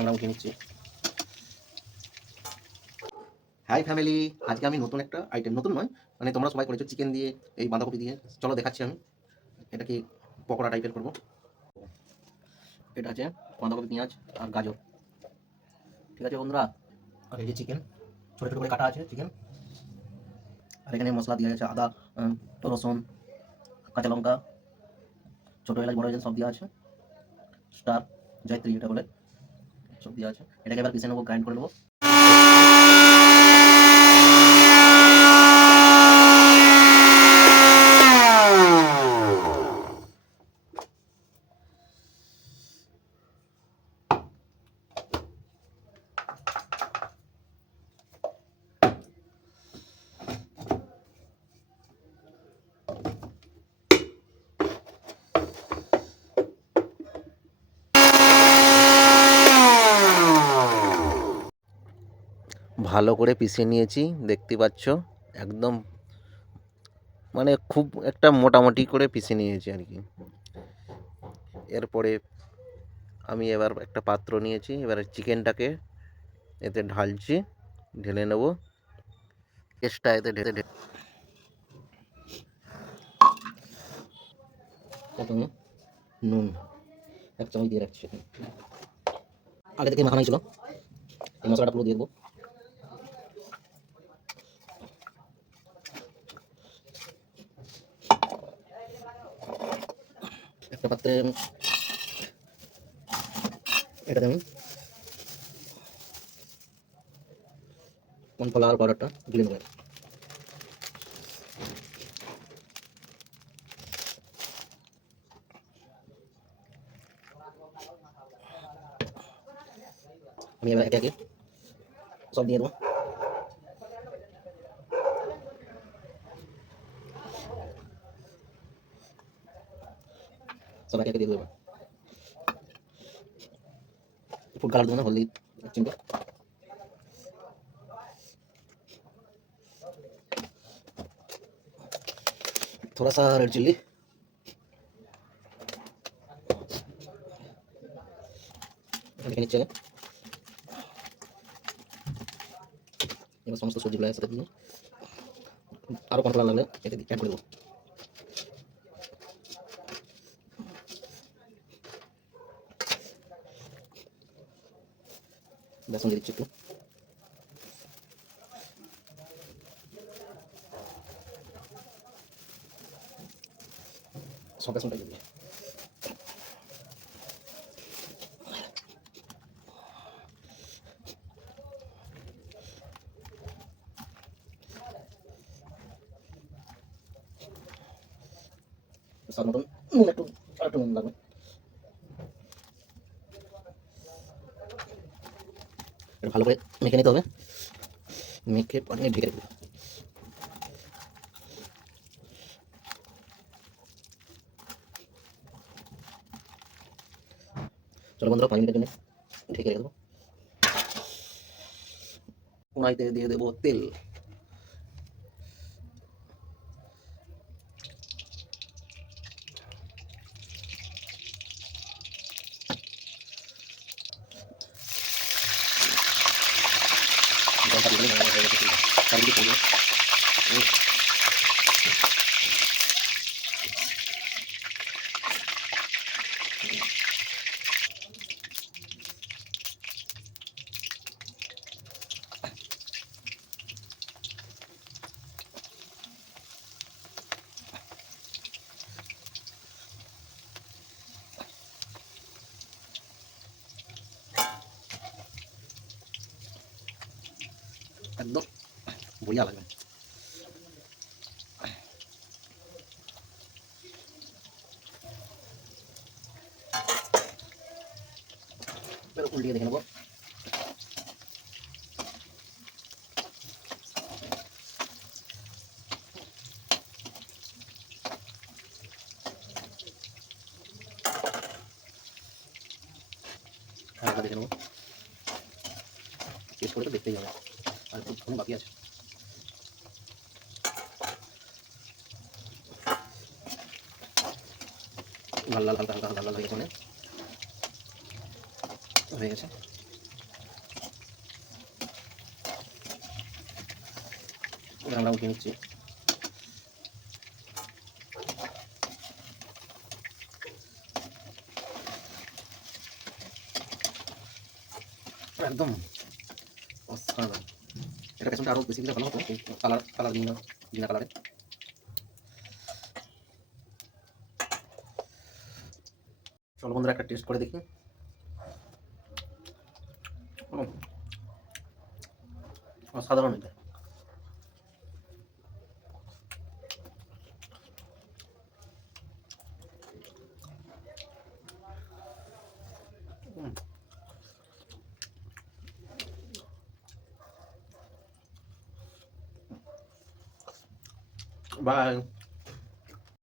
আমরা উঠিয়ে নিচ্ছি। হাই ফ্যামিলি, আজকে আমি নতুন একটা আইটেম, নতুন নয় মানে তোমরা সবাই করেছো, চিকেন দিয়ে এই বাঁধাকপি দিয়ে। চলো দেখাচ্ছি আমি। এটা কি পকোড়া টাইপের করবো। এটা আছে বাঁধাকপি, পেঁয়াজ আর গাজর। ঠিক আছে বন্ধুরা। আর এই যে চিকেন, ছোটো ছোটো করে কাটা আছে চিকেন। আর এখানে মশলা দিয়ে আছে আদা, রসুন, কাঁচা লঙ্কা, ছোটো এলাচ, বড় এলাচ সব দেওয়া আছে। স্টার, জয়ত্রী এটা বলে, সব দেওয়া আছে। এটাকে এবার পিষে নেবো, গ্রাইন্ড করে নেবো। ভালো করে পিষে নিয়েছি, দেখতে পাচ্ছ একদম মানে খুব একটা মোটামুটি করে পিষে নিয়েছি আর কি। এরপরে আমি এবার একটা পাত্র নিয়েছি, এবার চিকেনটাকে এতে ঢালছি, ঢেলে নেব। পেস্টটা এতে ঢেলে প্রথমে নুন 1 চামচ দিয়ে রাখছি। আগে থেকে মাখানো ছিল, এই মশলাটা পুরো দিয়ে দেবো। একটা পাত্রে এটাতে আমি কর্নফ্লাওয়ার পাউডারটা গুলে নেব। আমি এবার একে একে সব দিয়ে দেবো। सब एके एके দিয়ে দেবো। फूड कलर देना, हल्दी 1 चिमटी, थोड़ा सा रेड चिल्ली, দেখে নিচ্ছে। এবার সমস্ত সবজিগুলো একসাথে দিয়ে আরও কর্নফ্লাওয়ার লাগলে এতে অ্যাড করে দেবো। বেসন দিয়ে দিচ্ছি একটু। সব বেসনটা দিয়ে দিই। স্বাদ মতন নুন, আরেকটু নুন লাগবে। এটা ভালো করে মেখে নিতে হবে, মেখে পানি ঢেকে দেবো। চলো বন্ধুরা, 5 মিনিটের জন্য ঢেকে রেখে দেবো। কড়াইতে দিয়ে দেবো তেল। একদম বঢ়িয়া লাগবে। এবার উল্টিয়ে দেখে নেবো। আরেকবার দেখে নেবো, টেস্ট করে তো দেখতেই হবে, আর একটু বাকি আছে। লাল লাল হালকা হালকা লাল লাল হয়ে গেছে, মানে হয়ে গেছে। এবার আমরা উঠিয়ে নিচ্ছি। একদম অসাধারণ। এটা পেছনটা আরও বেশি দিলে ভালো হতো, কালার দিন না, বিনা কালারে। চলো বন্ধুরা একটা টেস্ট করে দেখি। অসাধারণ এটা। বাই।